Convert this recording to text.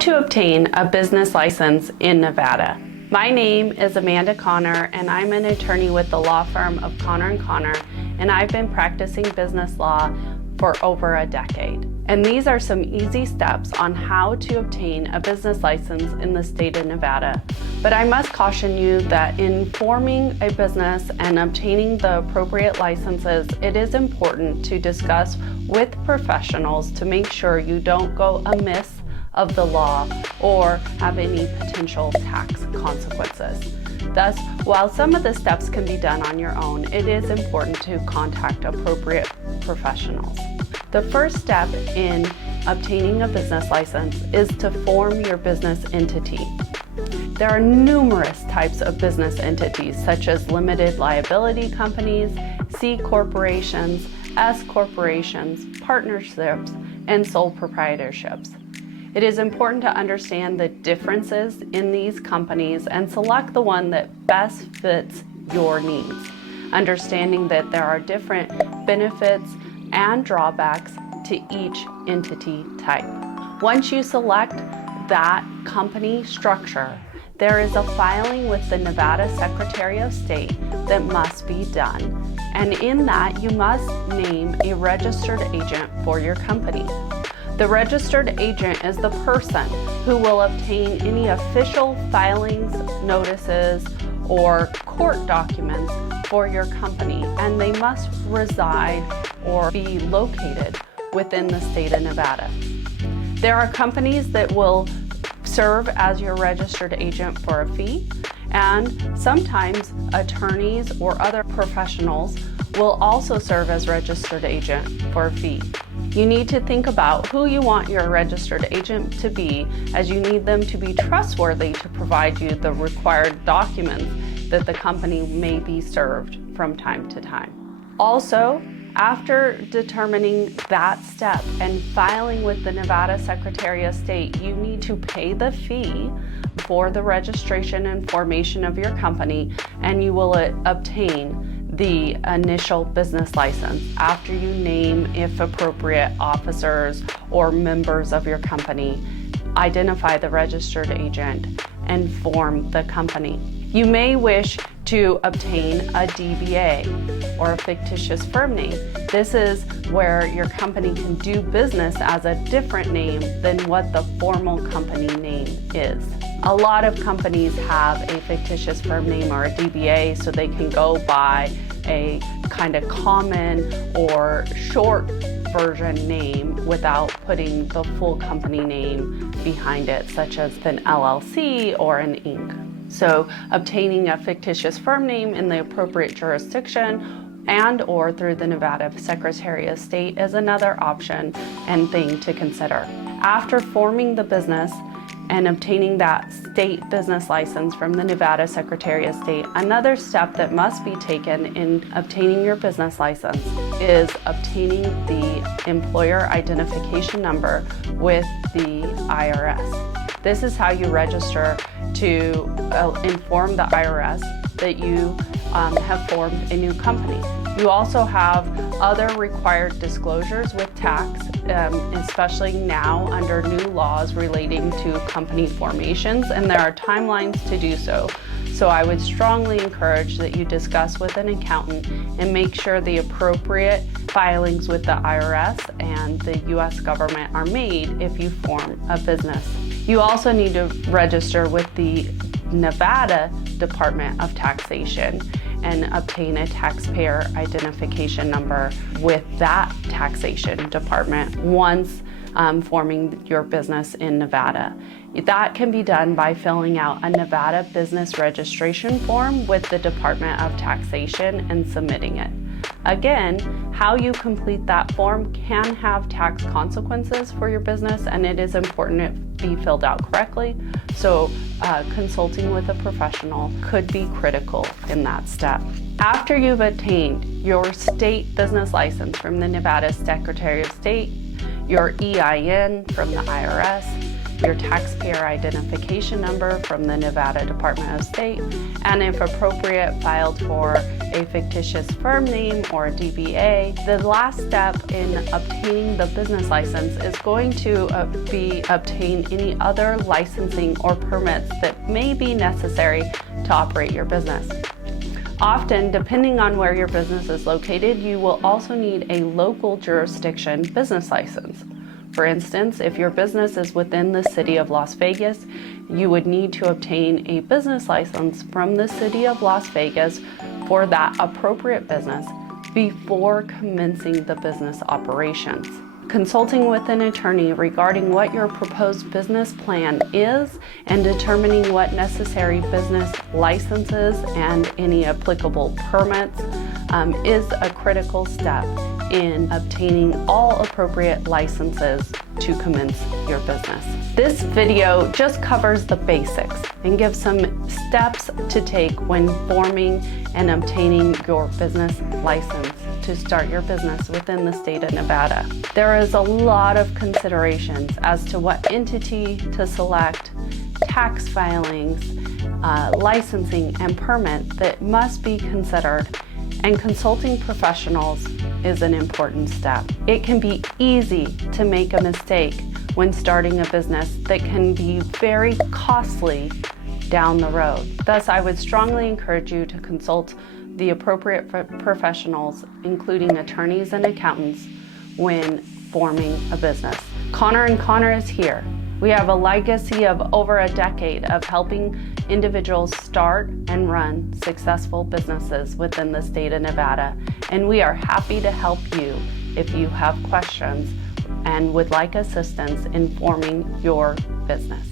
How to obtain a business license in Nevada. My name is Amanda Connor, and I'm an attorney with the law firm of Connor & Connor, and I've been practicing business law for over a decade. And these are some easy steps on how to obtain a business license in the state of Nevada. But I must caution you that in forming a business and obtaining the appropriate licenses, it is important to discuss with professionals to make sure you don't go amiss of the law or have any potential tax consequences. Thus, while some of the steps can be done on your own, it is important to contact appropriate professionals. The first step in obtaining a business license is to form your business entity. There are numerous types of business entities, such as limited liability companies, C corporations, S corporations, partnerships, and sole proprietorships. It is important to understand the differences in these companies and select the one that best fits your needs, understanding that there are different benefits and drawbacks to each entity type. Once you select that company structure, there is a filing with the Nevada Secretary of State that must be done. And in that, you must name a registered agent for your company. The registered agent is the person who will obtain any official filings, notices, or court documents for your company, and they must reside or be located within the state of Nevada. There are companies that will serve as your registered agent for a fee, and sometimes attorneys or other professionals will also serve as registered agent for a fee. You need to think about who you want your registered agent to be, as you need them to be trustworthy to provide you the required documents that the company may be served from time to time. Also, after determining that step and filing with the Nevada Secretary of State, you need to pay the fee for the registration and formation of your company, and you will obtain the initial business license after you name, if appropriate, officers or members of your company, identify the registered agent, and form the company. You may wish to obtain a DBA, or a fictitious firm name. This is where your company can do business as a different name than what the formal company name is. A lot of companies have a fictitious firm name or a DBA, so they can go by a kind of common or short version name without putting the full company name behind it, such as an LLC or an Inc. So obtaining a fictitious firm name in the appropriate jurisdiction and or through the Nevada Secretary of State is another option and thing to consider. After forming the business and obtaining that state business license from the Nevada Secretary of State, another step that must be taken in obtaining your business license is obtaining the employer identification number with the IRS. This is how you register to inform the IRS that you have formed a new company. You also have other required disclosures with tax, especially now under new laws relating to company formations, and there are timelines to do so. So I would strongly encourage that you discuss with an accountant and make sure the appropriate filings with the IRS and the U.S. government are made if you form a business. You also need to register with the Nevada Department of Taxation and obtain a taxpayer identification number with that taxation department once forming your business in Nevada. That can be done by filling out a Nevada business registration form with the Department of Taxation and submitting it. Again, how you complete that form can have tax consequences for your business, and it is important it be filled out correctly. So consulting with a professional could be critical in that step. After you've obtained your state business license from the Nevada Secretary of State, your EIN from the IRS, your taxpayer identification number from the Nevada Department of State, and if appropriate, filed for a fictitious firm name or a DBA. The last step in obtaining the business license is going to be obtain any other licensing or permits that may be necessary to operate your business. Often, depending on where your business is located, you will also need a local jurisdiction business license. For instance, if your business is within the city of Las Vegas, you would need to obtain a business license from the city of Las Vegas for that appropriate business before commencing the business operations. Consulting with an attorney regarding what your proposed business plan is and determining what necessary business licenses and any applicable permits is a critical step in obtaining all appropriate licenses to commence your business. This video just covers the basics and gives some steps to take when forming and obtaining your business license to start your business within the state of Nevada. There is a lot of considerations as to what entity to select, tax filings, licensing, and permit that must be considered, and consulting professionals is an important step. It can be easy to make a mistake when starting a business that can be very costly down the road. Thus, I would strongly encourage you to consult the appropriate professionals, including attorneys and accountants, when forming a business. Conner & Conner is here. We have a legacy of over a decade of helping individuals start and run successful businesses within the state of Nevada, and we are happy to help you if you have questions and would like assistance in forming your business.